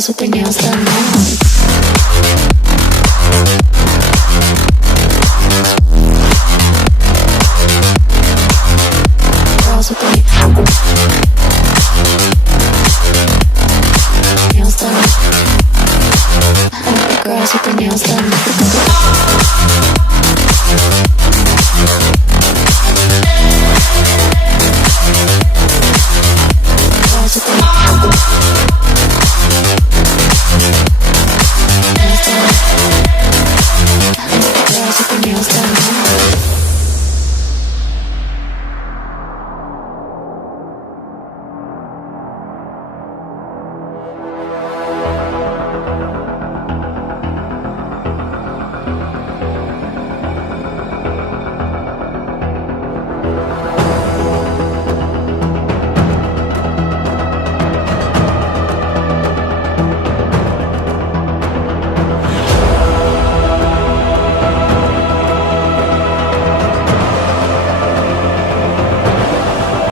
girls with their nails done now. Girls with their nails done. I like the girls with their nails done.